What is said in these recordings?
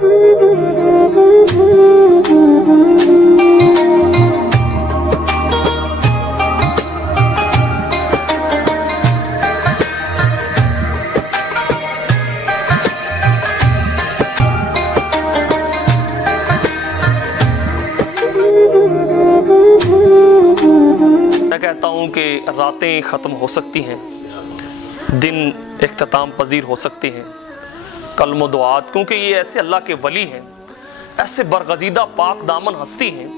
मैं कहता हूँ कि रातें ख़त्म हो सकती हैं, दिन इख्तिताम पजीर हो सकते हैं, कल्म दुआत, क्योंकि ये ऐसे अल्लाह के वली हैं, ऐसे बरगज़ीदा पाक दामन हस्ती हैं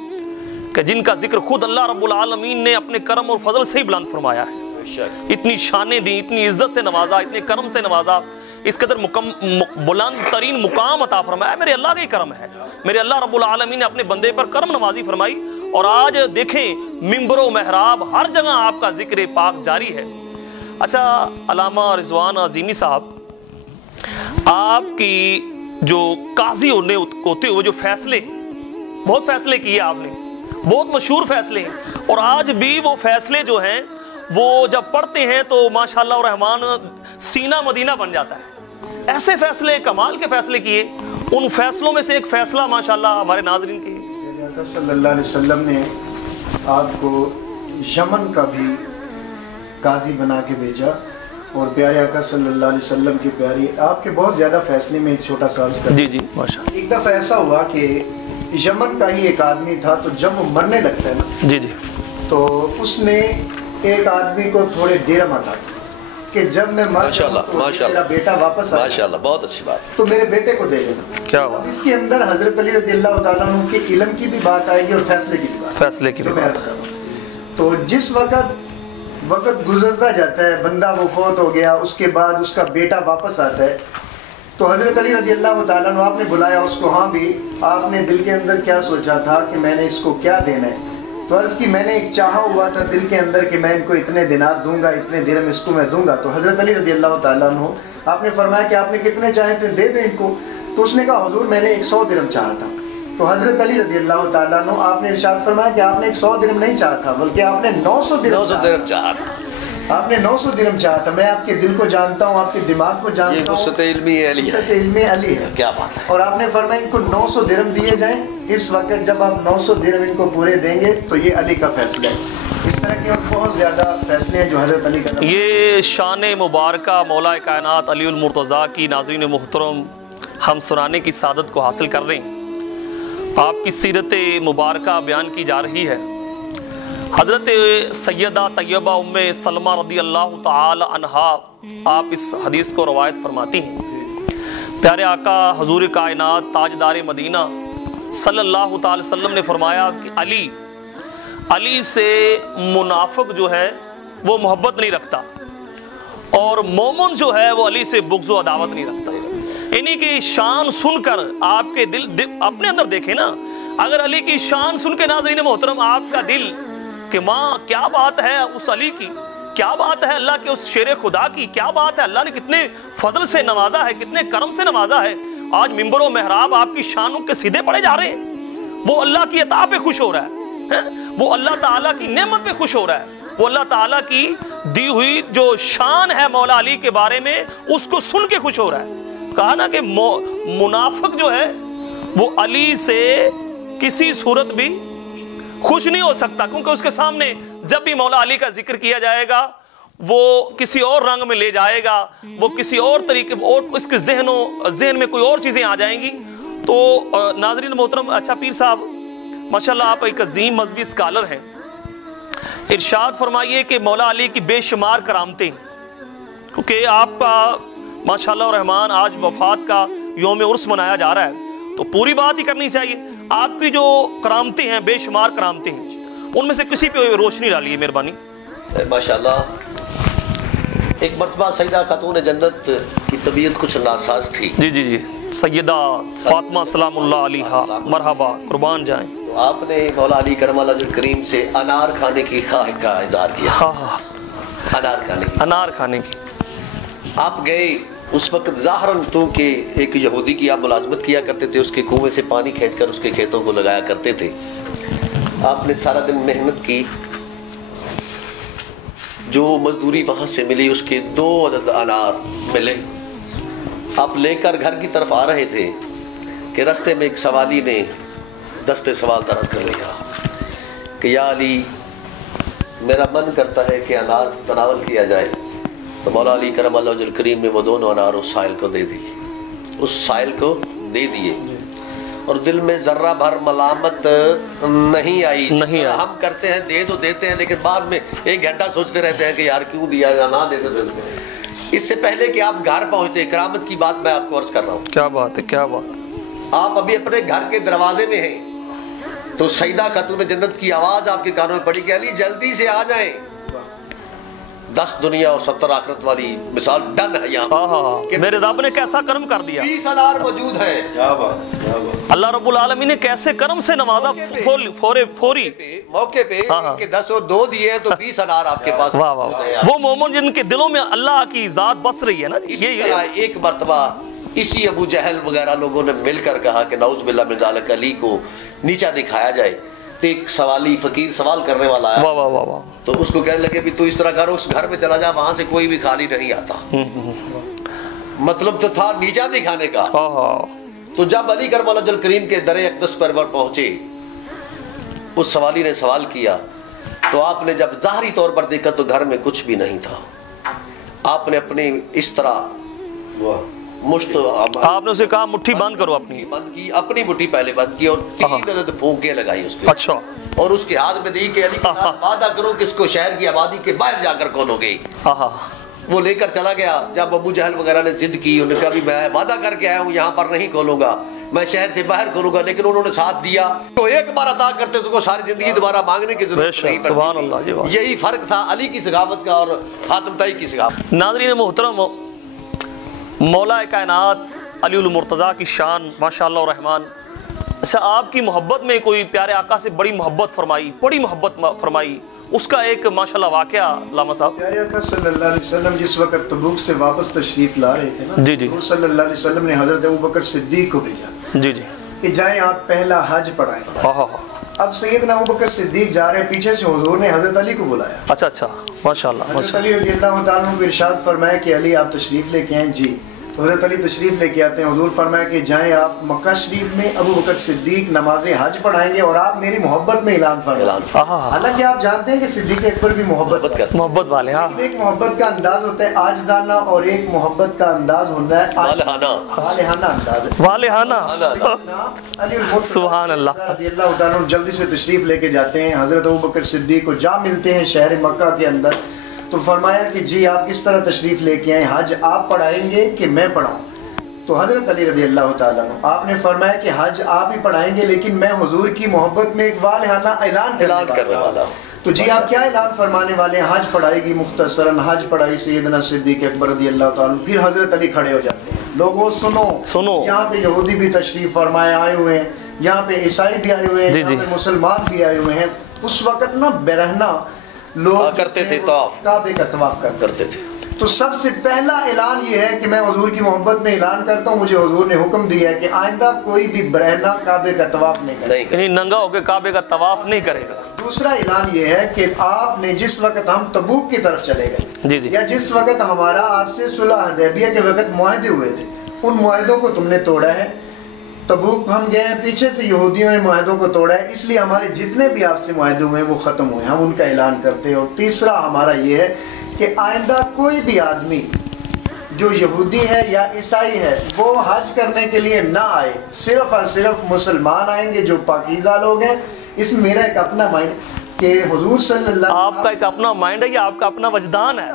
कि जिनका जिक्र खुद अल्लाह रब्बुल आलमीन ने अपने करम और फजल से ही बुलंद फरमाया है। इतनी शानें दी, इतनी इज्जत से नवाजा, इतने करम से नवाजा, इस कदर बुलंद तरीन मुकाम अता फरमाया। मेरे अल्लाह का ही करम है, मेरे अल्लाह रब्बुल आलमीन ने अपने बंदे पर करम नवाजी फरमाई। और आज देखें मिंबरो महराब हर जगह आपका जिक्र पाक जारी है। अच्छा, अल्लामा रिजवान अज़ीमी साहब, आपकी जो काजी होते हुए जो फैसले, बहुत फैसले किए आपने, बहुत मशहूर फैसले हैं, और आज भी वो फैसले जो हैं वो जब पढ़ते हैं तो माशाअल्लाह रहमान सीना मदीना बन जाता है। ऐसे फैसले, कमाल के फैसले किए। उन फैसलों में से एक फैसला माशाअल्लाह हमारे नाज़रीन के सल्लल्लाहु अलैहि वसल्लम ने आपको यमन का भी काजी बना के भेजा, और प्यारे आका सल्लल्लाहु अलैहि वसल्लम की प्यारी आपके बहुत ज़्यादा फैसले में एक छोटा सा अर्ज़ कर। जी जी माशाअल्लाह। एक दफ़ा ऐसा हुआ कि यमन का ही एक आदमी था, तो जब वो मरने लगता है ना, जी जी, तो उसने एक आदमी को थोड़े दिरहम अता कि जब मैं मर जाऊं तो मेरा बेटा वापस आए। माशाअल्लाह, बहुत अच्छी बात। तो मेरे बेटे को दे देना। क्या हुआ? इसके अंदर हजरत अली रज़ियल्लाहु ताला अन्हु के इल्म की भी बात आएगी और फैसले की भी बात। फैसले की भी बात। तो जिस वक्त गुजरता जाता है, बंदा वो फौत हो गया, उसके बाद उसका बेटा वापस आता है, तो हजरत अली रज़ियल्लाहु ताला अन्हु आपने बुलाया उसको। हाँ भी, आपने दिल के अंदर क्या सोचा था कि मैंने इसको क्या देना है? तो अर्ज़ की, मैंने एक चाहा हुआ था दिल के अंदर कि मैं इनको इतने दिनार दूंगा, इतने दिरहम इसको मैं दूंगा। तो हज़रत अली रज़ियल्लाहु ताला अन्हु आपने फरमाया कि आपने कितने चाहे थे, दे दें इनको। तो उसने कहा हुजूर मैंने 100 दिरहम चाहा था। तो हज़रत अली रज़ियल्लाहु ताला अन्हु आपने इरशाद फरमाया कि आपने 100 दिरहम नहीं चाहा था, बल्कि आपने 900 दिरहम चाहा था। आपने 900 दिरहम चाहा था। मैं आपके दिल को जानता हूँ, आपके दिमाग को जानता हूँ, ये वसअत इल्मी अली है। क्या बात। और आपने फरमाया इनको 900 दिरहम दिए जाएं। इस वक्त जब आप 900 दिरहम इनको पूरे देंगे तो ये अली का फैसला है। इस तरह के और बहुत ज़्यादा फैसले हैं जो हज़रत अली का। ये शान मुबारका मौला कायनात अलीउल मुर्तज़ा की नाज़रीन मुहतरम हम सुनाने की सादत को हासिल कर रहे हैं। आपकी सीरत मुबारका बयान की जा रही है। हज़रत सैयदा तैयबा उम्मे सलमा रदी अल्लाह ताला अन्हा आप इस हदीस को रवायत फरमाती हैं। प्यारे आका हजूर कायनात ताजदार मदीना सल्लल्लाहु ताला वसल्लम ने फरमाया कि अली से मुनाफिक जो है वो मोहब्बत नहीं रखता, और मोमिन जो है वो अली से बुग़्ज़ व अदावत नहीं रखता। इन्हीं की शान सुनकर आपके दिल अपने अंदर देखें ना, अगर अली की शान सुन के नाज़रीन मोहतरम आपका दिल कि माँ क्या बात है उस अली की, क्या बात है अल्लाह के उस शेर खुदा की, क्या बात है अल्लाह ने कितने फजल से नवाजा है, कितने करम से नवाजा है। आज मिंबर व महराब आपकी शानों के सीधे पड़े जा रहे हैं। वो अल्लाह की अता पे खुश हो रहा है, वो अल्लाह ताला की नेमत पे खुश हो रहा है, वो अल्लाह ताला की दी हुई जो शान है मौला अली के बारे में उसको सुन के खुश हो रहा है। कहा ना कि मुनाफिक जो है वो अली से किसी सूरत भी खुश नहीं हो सकता, क्योंकि उसके सामने जब भी मौला अली का जिक्र किया जाएगा वो किसी और रंग में ले जाएगा, वो किसी और तरीके और उसके जहन में कोई और चीज़ें आ जाएंगी। तो नाज़रीन मोहतरम, अच्छा पीर साहब माशाल्लाह आप एक अजीम मजहबी स्कॉलर हैं, इरशाद फरमाइए कि मौला अली की बेशुमार करामतें, क्योंकि आपका माशाल्लाह रहमान आज वफात का यौम उर्स मनाया जा रहा है, तो पूरी बात ही करनी चाहिए। आपकी जो करामतें हैं, बेशुमार करामतें हैं, उनमें से किसी पे रोशनी डालिए मेहरबानी। माशाल्लाह, एक मरतबा सैयदा खातून जन्नत की तबीयत कुछ नासाज थी। जी जी जी, सैयदा फातिमा सलामुल्लाह अलैहा, मरहबा, कुर्बान जाएं। तो आपने मौला अली करमल्लाहु करीम से अनार खाने की ख्वाहिश का इज़हार किया। हाँ, अनार खाने की आप गए। उस वक्त ज़ाहरन तो कि एक यहूदी की आप मुलाजमत किया करते थे, उसके कुएं से पानी खींचकर उसके खेतों को लगाया करते थे। आपने सारा दिन मेहनत की, जो मजदूरी वहाँ से मिली उसके 2 अदद अनार मिले। आप लेकर घर की तरफ आ रहे थे कि रास्ते में एक सवाली ने दस्ते सवाल तरस कर लिया कि या अली, मेरा मन करता है कि अनार तनावल किया जाए। तो मौला अली करम अल्लाह वजल करीम ने वो दोनों अनार उस साइल को दे दी, उस साइल को दे दिए, और दिल में जर्रा भर मलामत नहीं आई। हम करते हैं दे तो देते हैं, लेकिन बाद में 1 घंटा सोचते रहते हैं कि यार क्यों दिया या ना देते थे। इससे पहले कि आप घर पहुंचते, करामत की बात मैं आपको अर्ज कर रहा हूँ। क्या बात है, क्या बात। आप अभी अपने घर के दरवाजे में हैं तो सईदा खातून जन्नत की आवाज आपके कानों में पड़ी कि अली जल्दी से आ जाएं। 10 दुनिया और 70 आखिरत वाली मिसाल डन है यहाँ कि मेरे रब ने कैसा कर्म कर दिया। 20 अनार मौजूद है। क्या बात। अल्लाह रब्बुल आलमीन ने कैसे कर्म से नवाजा फौरी मौके पे कि 10 और 2 दिए तो 20 अनार आपके पास। वाह वाह। वो मोमिन जिनके दिलों में अल्लाह की जात बस रही है ना। ये एक मर्तबा इसी अबू जहल वगैरह लोगों ने मिलकर कहा कि नऊज़ बिल्लाह मिन ज़ालिक अली को नीचा दिखाया जाए। तो एक सवाली फकीर सवाल करने वाला आया। वाह वाह वाह वाह। तो उसको कहने लगे भी तू इस तरह कर, उस घर में चला जा, वहां से कोई भी खाली नहीं आता। मतलब तो था नीचा दिखाने का। तो जब अली करम अल्लाह वजल करीम के दर अक़दस पर पहुंचे, उस सवाली ने सवाल किया तो आपने जब ज़ाहरी तौर पर देखा तो घर में कुछ भी नहीं था। आपने अपने इस तरह मुश्त आपने उसे कहा मुट्ठी बंद करो, अपनी बंद की, अपनी मुट्ठी पहले बंद की और 3 अदद फूंके लगाई उसके। अच्छा। और उसके हाथ में दी कि अली के साथ वादा करो कि इसको शहर की आबादी के बाहर जाकर खोलोगे। वो लेकर चला गया। जब अबू जहल वगैरह ने जिद की, उन्होंने कहा भी मैं वादा करके आया हूँ, यहाँ पर नहीं खोलूंगा, मैं शहर से बाहर खोलूंगा, लेकिन उन्होंने साथ दिया। तो एक बार अता करते उसको सारी जिंदगी दोबारा मांगने की जरूरत नहीं पड़ती। यही फर्क था अली की सखावत का और हातिम ताई की सखावत। नाज़रीन मोहतरम, मौला कायनात अली उल मुर्तज़ा की शान माशाअल्लाह रहमान। अच्छा, आपकी मोहब्बत में कोई प्यारे आका से बड़ी मोहब्बत फरमाई, बड़ी मोहब्बत फरमाई, उसका एक माशाअल्लाह वाक़या लामा साहब। प्यारे आका सल्लल्लाहु अलैहि वसल्लम जिस वक्त तबूक से वापस तशरीफ ला रहे थे ना, जी जी, सल्लल्लाहु अलैहि वसल्लम ने हज़रत अबू बकर सिद्दीक को भेजा, जी जी, कि जाएं आप पहला हज पढ़ाएं। अब सैयदना अबू बकर सिद्दीक जा रहे हैं, पीछे से हुजूर ने हज़रत अली को बुलाया। अच्छा अच्छा, माशाअल्लाह। हज़रत अली रज़ियल्लाहु तआला अन्हु को इरशाद फरमाया कि अली आप तशरीफ़ लेके आएँ। जी। तो हज़रत अली तशरीफ़ लेके आते हैं। हुजूर फरमाया कि जाएं आप मक्का शरीफ में, अबू बकर सिद्दीक नमाज हज पढ़ाएंगे और आप मेरी मोहब्बत में ऐलान फरमाएं। हालांकि आप जानते हैं कि सिद्दीक अकबर भी मोहब्बत वाले, हाँ, एक मोहब्बत का अंदाज होता है आजिज़ाना और एक मोहब्बत का अंदाज होता है वालेहाना अंदाज, वालेहाना। सुभान अल्लाह। रज़ियल्लाहु तआला अन्हु जल्दी से तशरीफ़ लेके जाते हैं। हज़रत अबू बकर सिद्दीक को जा मिलते हैं शहर मक्का के अंदर। तो फरमाया कि जी आप किस तरह तशरीफ़ लेके आए, हज आप पढ़ाएंगे कि मैं पढ़ाऊँ? तो हज़रत अली रज़ियल्लाहु तआला अन्हु आपने फरमाया कि हज आप ही पढ़ाएंगे, लेकिन मैं हुजूर की मोहब्बत में एक वालेहाना ऐलान करने वाला हूँ। तो जी आप क्या ऐलान फरमाने वाले हैं? हज पढ़ाएगी मुख्तसरन हज पढ़ाई सैयदना सिद्दीक अकबर रज़ियल्लाहु तआला। फिर हज़रत अली खड़े हो जाते हैं, लोगों सुनो, यहाँ पे यहूदी भी तशरीफ़ फरमाए आए हुए हैं, यहाँ पे ईसाई भी आए हुए हैं, यहाँ पे मुसलमान भी आए हुए हैं। उस वक़्त ना बेरहना लोग करते थे, काबे का तवाफ करते थे। तो सबसे पहला ऐलान ये है कि मैं हुजूर की मोहब्बत में ऐलान करता हूँ, मुझे हुजूर ने हुक्म दिया है कि आइंदा कोई भी बरहना काबे का तवाफ नहीं करेगा, नंगा होकर काबे का तवाफ नहीं करेगा। दूसरा ऐलान ये है कि आपने जिस वक्त हम तबूक की तरफ चले गए, या जिस वक्त हमारा आपसे सुलह हुदैबिया के वक्त मुआहदे हुए थे, उन मुआहदों को तुमने तोड़ा है। तबूक हम गए हैं, पीछे से यहूदियों ने मुआहदों को तोड़ा है, इसलिए हमारे जितने भी आपसे मुआहदे हुए हैं वो ख़त्म हुए, हम उनका ऐलान करते हैं। और तीसरा हमारा ये है कि आइंदा कोई भी आदमी जो यहूदी है या ईसाई है वो हज करने के लिए ना आए, सिर्फ और सिर्फ मुसलमान आएंगे जो पाकीज़ा लोग हैं। इसमें मेरा एक अपना माइंड कि हुजूर सल्लल्लाहु, आपका एक अपना माइंड है या आपका अपना वजदान है?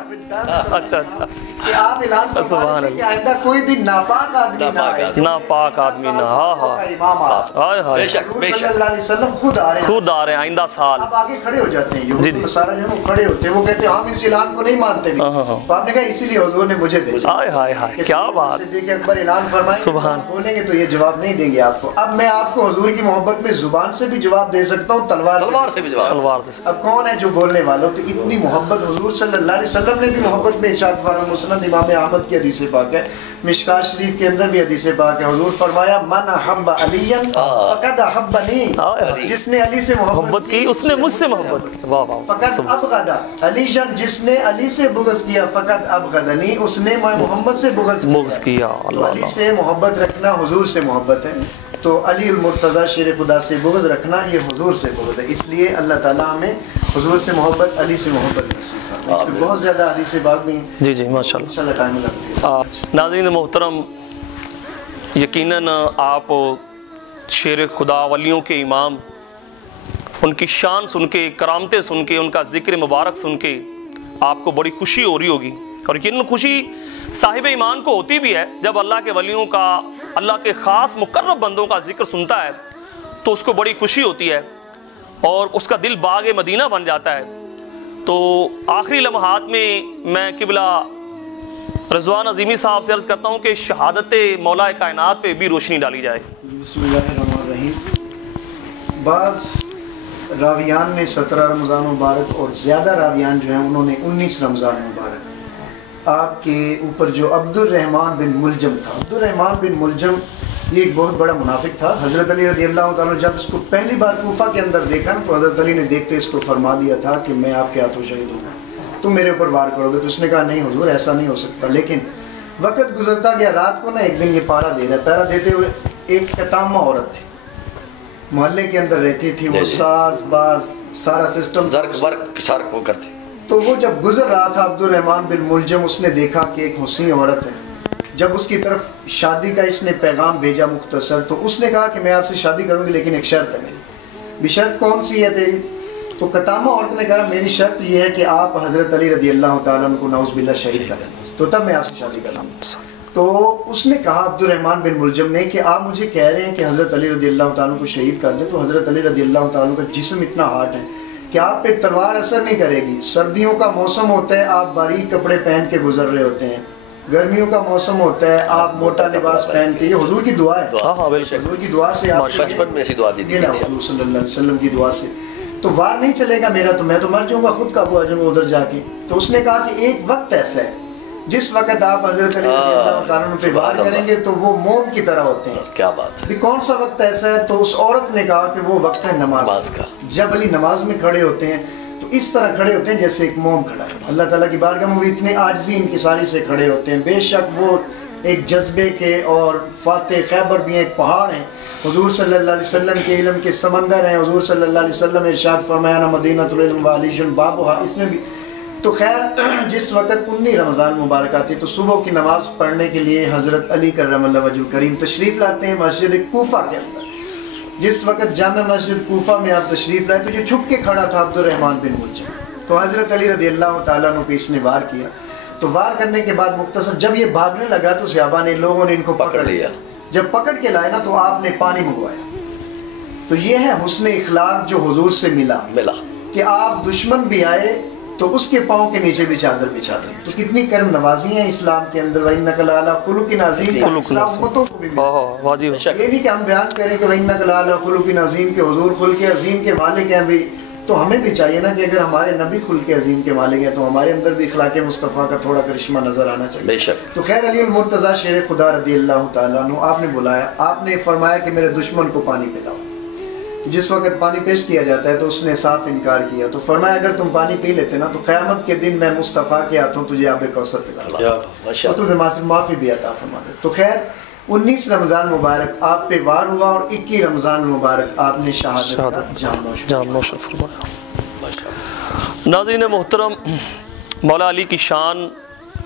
अच्छा अच्छा, कि आप ऐलान फरमाते हैं कि आइंदा कोई भी नापाक आदमी ना आए, नापाक आदमी ना। हाँ हाँ, इमाम हाय हाय, सल्लल्लाहु अलैहि वसल्लम खुद आ रहे हैं आइंदा साल। आप आगे खड़े हो जाते हैं, यहूदी सारा जो वो खड़े होते हैं, वो कहते हैं हम इस ऐलान को नहीं मानते भी। तो आपने कहा इसीलिए हुजूर ने मुझे भेजा। हाय हाय हाय, क्या बात। सिद्दीक अकबर ऐलान फरमाए, सुभान, बोलेंगे तो ये जवाब नहीं देंगे आपको। अब मैं आपको हुजूर की मोहब्बत में जुबान से भी जवाब दे सकता हूँ, तलवार से भी जवाब। अब कौन है जो बोलने वालों? तो इतनी मोहब्बत हुजूर सल्लल्लाहु अलैहि वसल्लम ने भी मोहब्बत में इरशाद फरमाया, मुस्नद इमाम अहमद की हदीस पाक है, मिशकात शरीफ के अंदर भी हदीस पाक है, हुजूर फरमाया मन अहब्ब अलियन फकद अहब्बनी, जिसने अली से मोहब्बत की उसने मुझसे मोहब्बत की। वाह वाह। फकद अबगदा अलीजन, जिसने अली से बुग़्ज़ किया, फकद अबगदनी, उसने मोहम्मद से बुग़्ज़ किया। तो अली से मोहब्बत रखना हुजूर से मोहब्बत है, तो अली मुर्तज़ा शेर खुदा से बुग़्ज़ रखना ये हुजूर से बुग़्ज़ है। इसलिए अल्लाह ताला हमें हुजूर से मोहब्बत, अली से मोहब्बत नसीब फरमाए। इसमें बहुत ज़्यादा हदीस बात भी हैं। जी जी माशाल्लाह। टाइम लगा। नाज़रीन मोहतरम, यकीनन आप शेर खुदा वलियों के इमाम, उनकी शान सुन के, करामतें सुन के, उनका ज़िक्र मुबारक सुन के आपको बड़ी खुशी हो रही होगी। और यकीनन खुशी साहिब ईमान को होती भी है जब अल्लाह के वलियों का, अल्लाह के ख़ास मुकर्रब बंदों का जिक्र सुनता है तो उसको बड़ी खुशी होती है और उसका दिल बाग़ मदीना बन जाता है। तो आखिरी लम्हात में मैं किबला रज़वान अज़ीमी साहब से अर्ज़ करता हूँ कि शहादत मौला कायनात पे भी रोशनी डाली जाए। बिस्मिल्लाहिर्रहमानिर्रहीम। बाज़ रावियान ने 17 रमज़ान मुबारक और ज़्यादा रावियान जो हैं उन्होंने 19 रमज़ान मुबारक आपके ऊपर, जो अब्दुर्रहमान बिन मुलजम था, अब्दुर्रहमान बिन मुलजम ये एक बहुत बड़ा मुनाफिक था। हज़रत अली रज़ियल्लाहु ताला जब इसको पहली बार कूफा के अंदर देखा तो हज़रत अली ने देखते इसको फरमा दिया था कि मैं आपके हाथों शहीद हूँ, तुम मेरे ऊपर वार करोगे। तो उसने कहा नहीं हुजूर ऐसा नहीं हो सकता। लेकिन वक़्त गुजरता गया, रात को ना एक दिन ये पारा दे रहा है, पारा देते हुए एक कतामा औरत थी, मोहल्ले के अंदर रहती थी, वो साज बाज सारा सिस्टम वो करती। तो वो जब गुजर रहा था अब्दुर्रहमान बिन मुलजम, उसने देखा कि एक हुस्नी औरत है। जब उसकी तरफ शादी का इसने पैगाम भेजा मुख्तसर, तो उसने कहा कि मैं आपसे शादी करूंगी लेकिन एक शर्त है मेरी। भी शर्त कौन सी है तेरी? तो कतामा औरत ने कहा मेरी शर्त ये है कि आप हज़रत अली रज़ियल्लाहु ताला अन्हु को नाउज़ बिल्लाह शहीद कर दें, तो तब मैं आपसे शादी करूँगा। तो उसने कहा अब्दुर्रहमान बिन मुलजम ने कि आप मुझे कह रहे हैं कि हज़रत अली रज़ियल्लाहु ताला अन्हु को शहीद कर दें, तो हज़रत अली रज़ियल्लाहु ताला अन्हु का जिस्म इतना हार्ड है कि आप पे तलवार असर नहीं करेगी। सर्दियों का मौसम होता है, आप बारीक कपड़े पहन के गुजर रहे होते हैं, गर्मियों का मौसम होता है, आप मोटा लिबास पहन के, ये हुजूर की दुआ है। हुजूर की दुआ से, आप बचपन में ऐसी दुआ दी थी हुजूर सल्लल्लाहु अलैहि वसल्लम की दुआ से, तो वार नहीं चलेगा मेरा, तो मैं तो मर जाऊंगा, खुद काबू आ जाऊंगा उधर जाके। तो उसने कहा कि एक वक्त ऐसा है जिस वक्त आप हज़रत अली रज़ियल्लाहु ताला पे वार करेंगे तो वो मोम की तरह होते हैं। क्या बात है। कौन सा वक्त ऐसा है? तो उस औरत ने कहा कि वो वक्त है नमाज का। जब अली नमाज में खड़े होते हैं तो इस तरह खड़े होते हैं जैसे एक मोम खड़ा है। अल्लाह ताला की बारगाह में वो इतने आजिज़ी इनकिसारी से खड़े होते हैं। बेशक वो एक जज्बे के और फातह खैबर भी एक पहाड़ हैं। हुजूर सल्लल्लाहु अलैहि वसल्लम के इल्म के समंदर हैं। हुजूर सल्लल्लाहु अलैहि वसल्लम इरशाद फरमाया ना मदीनतुल इल्म व अलीयुन बाबुहा, इसमें भी। तो खैर जिस वक़्त 19 रमज़ान मुबारक आती तो सुबह की नमाज़ पढ़ने के लिए हज़रत अली करमल्लाहु वजहुल करीम तशरीफ़ लाते हैं मस्जिद कूफा के अंदर। जिस वक़्त जामा मस्जिद कूफा में आप तशरीफ़ लाए तो जो छुप के खड़ा था अब्दुर्रहमान बिन मुलजम, तो हज़रत अली रज़ियल्लाहु ताला अन्हु पे इसने वार किया। तो वार करने के बाद मुख्तसर जब ये भागने लगा तो सहाबा ने, लोगों ने इनको पकड़ लिया। जब पकड़ के लाए ना तो आपने पानी मंगवाया। तो ये है हुस्न इखलाक जो हुजूर से मिला कि आप दुश्मन भी आए तो उसके पाँव के नीचे भी चादर बिछा दें। तो कितनी कर्म नवाजी है इस्लाम के अंदर। वइन्नका लअला खुलुकिन अज़ीम, उम्मतों को भी ये नहीं कि हम बयान करें कि वइन्नका लअला खुलुकिन अज़ीम के हुजूर खुल्क़े अज़ीम के मालिक हैं भी। तो हमें भी चाहिए ना कि अगर हमारे नबी खुल्क़े अज़ीम के मालिक हैं तो हमारे अंदर भी इखलाक़े मुस्तफ़ा का थोड़ा करिश्मा नज़र आना चाहिए। बेशक। तो खैर अली मुर्तज़ा शेर खुदा रज़ियल्लाहु ताला अन्हु आपने बुलाया, आपने फरमाया कि मेरे दुश्मन को पानी पिलाओ। जिस वक्त पानी पेश किया जाता है तो उसने साफ इनकार किया। तो फरमाया अगर तुम पानी पी लेते ना तो क़यामत के दिन मैं मुस्तफ़ा के हाथों तुझे आबे कौसर पिलाऊंगा और तुझे माफ़ी भी अता फरमा दे। तो खैर 19 रमज़ान मुबारक आप पे वार हुआ और 21 रमज़ान मुबारक आपने शहादत जान फरमाया। नाज़रीन मोहतरम, मौला अली की शान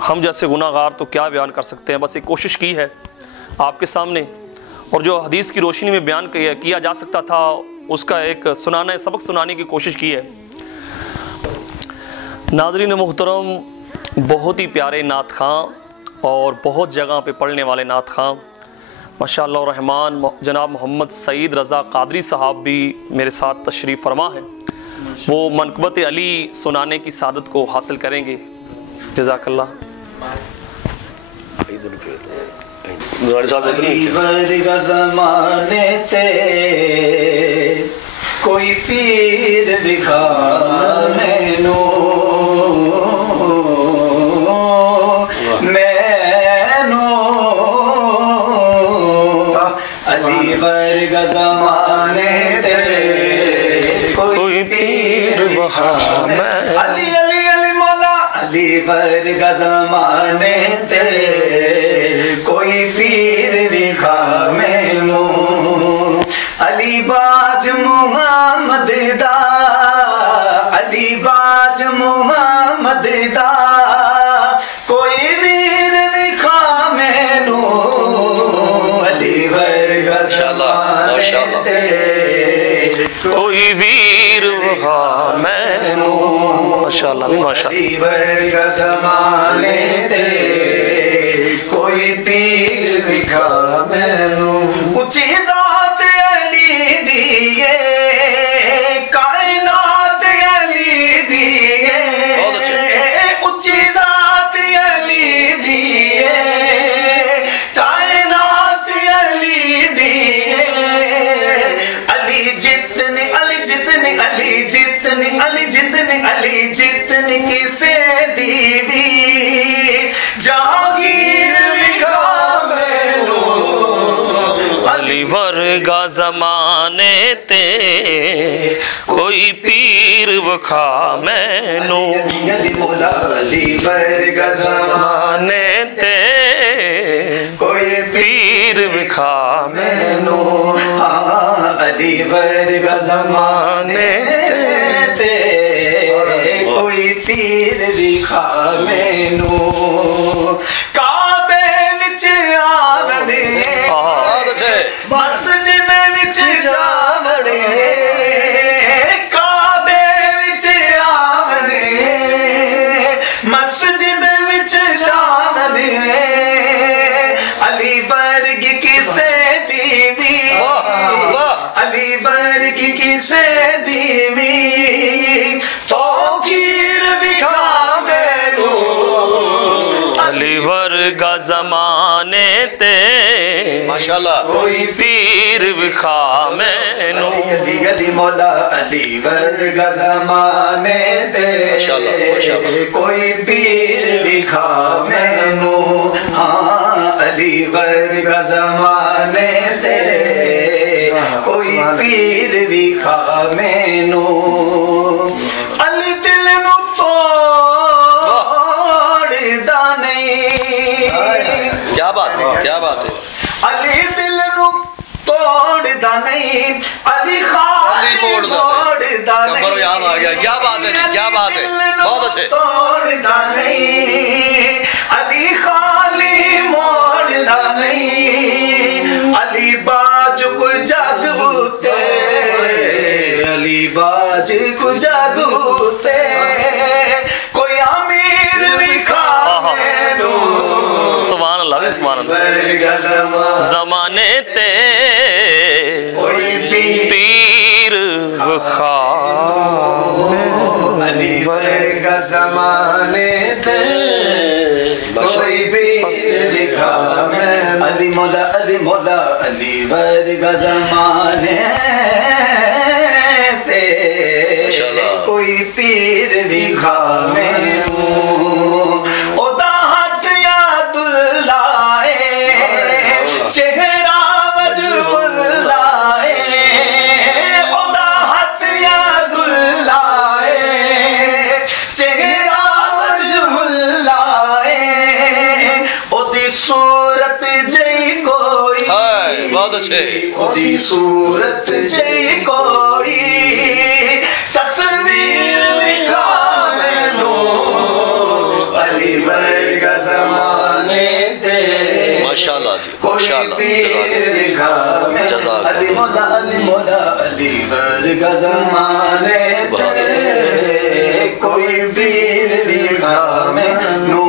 हम जैसे गुनाहगार तो क्या बयान कर सकते हैं। बस एक कोशिश की है आपके सामने, और जो हदीस की रोशनी में बयान किया जा सकता था उसका एक सबक सुनाने की कोशिश की है। नाज़रीन मोहतरम, बहुत ही प्यारे नात खां और बहुत जगह पे पढ़ने वाले नात खां माशाअल्लाह रहमान जनाब मोहम्मद सईद रज़ा कादरी साहब भी मेरे साथ तशरीफ़ फरमा है। वो मनक़बत अली सुनाने की सादत को हासिल करेंगे। जज़ाकल्लाह। का ज़माने ते कोई पीर दिखा मैनू, मैनू अली वर्गा ज़माने ते कोई पीर वहाँ मैं अली अली अली मौला अली वर्गा ज़माने ते कोई पीर विखा मैनू अली बाज मुहम्मद दा अली बाज मुहम्मद दा कोई वीर विखा मैनू अली वर्गा ज़माने ते कोई वीर विखा मैनू माशाअल्लाह माशाअल्लाह अली वर्गा ज़माने ते कोई पीर विखा मैनू उची ज़ात अली दिए कायनात अली दिए उची ज़ात अली दिए कायनात अली दिए अली जितने अली जितने अली जितने अली जितने अली जितने किसे दीवी जागीर विखा मैनू अली वर्गा ज़माने ते कोई पीर विखा मैनू अली मौला अली वर्गा ज़माने ते कोई पीर विखा मैनू हाँ अली वर्गा ज़माने ते कोई पीर विखा मैनू काबे विच आवने मस्जिद विच जावने काबे विच आवने मस्जिद विच जावने अली वर्गी किसे दीवी अली वर्गी किसे दीवी तौकीर विखा मैनू अली वर्गा ज़माने ते माशाल्लाह कोई पीर विखा मैनू अली अली मौला अली वर्गा ज़माने ते कोई पीर विखा मैनू हाँ अली वर्गा ज़माने ते कोई पीर विखा मैनू अली दिल नू तोड़दा नहीं क्या बात है, क्या बात है। अली दिल नू तोड़दा नहीं अली खाली तोड़दा नहीं नंबर याद आ गया, क्या बात है जी, क्या बात है, बहुत अच्छे। तोड़दा नहीं अली खाली मोड़दा नहीं अली बाज को जग उते अली बाज को जग उते कोई अमीर विखा मैनू सुभान अल्लाह सुभान अल्लाह ज़माने ते कोई पीर विखा अली वर्गा ज़माने ते कोई पीर विखा मैनू अली मौला अली वर्गा ज़माने ते कोई पीर विखा मैनू ओदा हथ यादुल्लाए चेहरा वजहुल्लाए ओदा हथ यादुल्लाए चेहरा वजहुल्लाए ओदी सूरत जई कोई बहुत अच्छे ओदी सूरत जई कोई तस्वीर विखा मैनू अली वर्गा ज़माने ते माशाल्लाह जी, माशाल्लाह। पीर विखा मैनू अली मौला अली वर्गा ज़माने ते कोई पीर विखा मैनू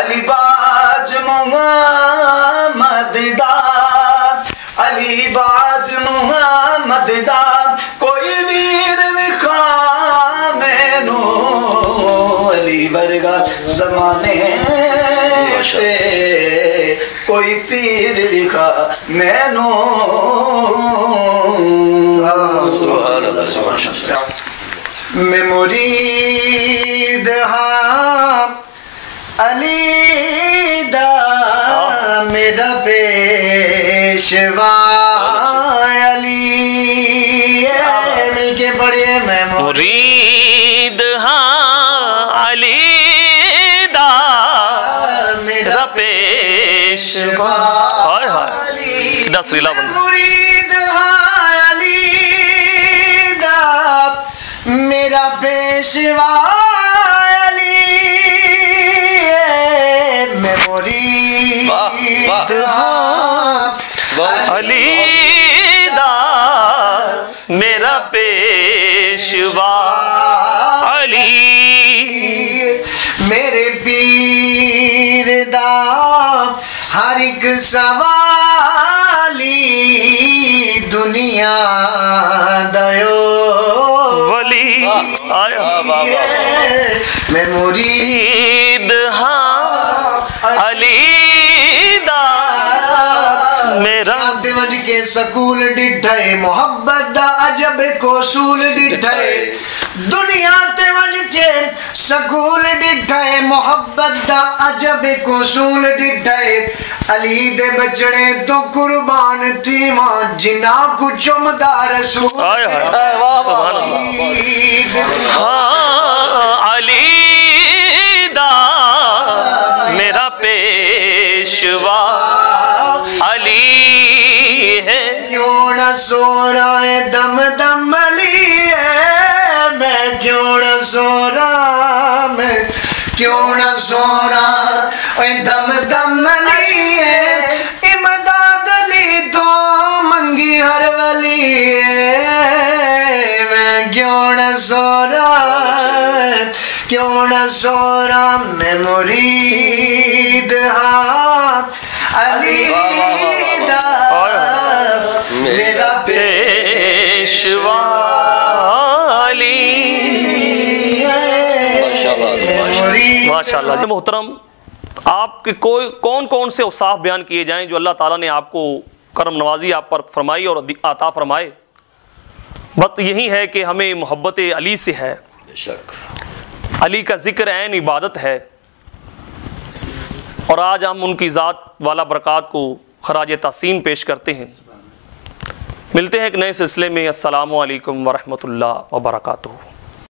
अली बाज मुहम्मद दा अली बाज मुहम्मद दा कोई वीर विखा मैनू अली वर्गा ज़माने ते कोई पीर विखा मैनू मैं मुरीद हाँ अली दा मेरा पेशवा बेटा सरीला बंदा मुरीद अली दा मेरा पेशवा अली मैं मुरीद अली दा मेरा पेशवा अली मेरे पीर दा हर एक सवाली दुनिया दयो वली आया मैं मुरीद हाँ अली दा मेरा दिवज के सकूल डिठे मोहब्बत दा अजब को सूल डिठे दुनिया ते वज के सकूल डिठे मोहब्बत दा अजब को सूल डिठे अली दे बचड़े तो कुर्बान थी मां जिना को चुमदा रसूल आया सुभान अल्लाह अली दा मेरा पेशवा अली है क्यों न सो रहा है दम दम अली है मैं क्यों न सो रहा मैं क्यों न सो रहा दम दम अली है इमदाद अली तो मंगी हर वली है मैं क्यों न सो रहा मैं मुरीद हाँ अली दा मेरा पेशवा अली माशाल्लाह। मोहतरम आपके कोई कौन कौन से औसाफ बयान किए जाएं जो अल्लाह ताला ने आपको करम नवाजी आप पर फरमाई और अता फरमाए। बात यही है कि हमें मोहब्बत अली से है, अली का जिक्र ऐन इबादत है और आज हम उनकी ज़ात वाला बरक़ात को खराज तहसीन पेश करते हैं। मिलते हैं एक नए सिलसिले में। अस्सलामु अलैकुम वरहमतुल्लाह व बरकातुहू।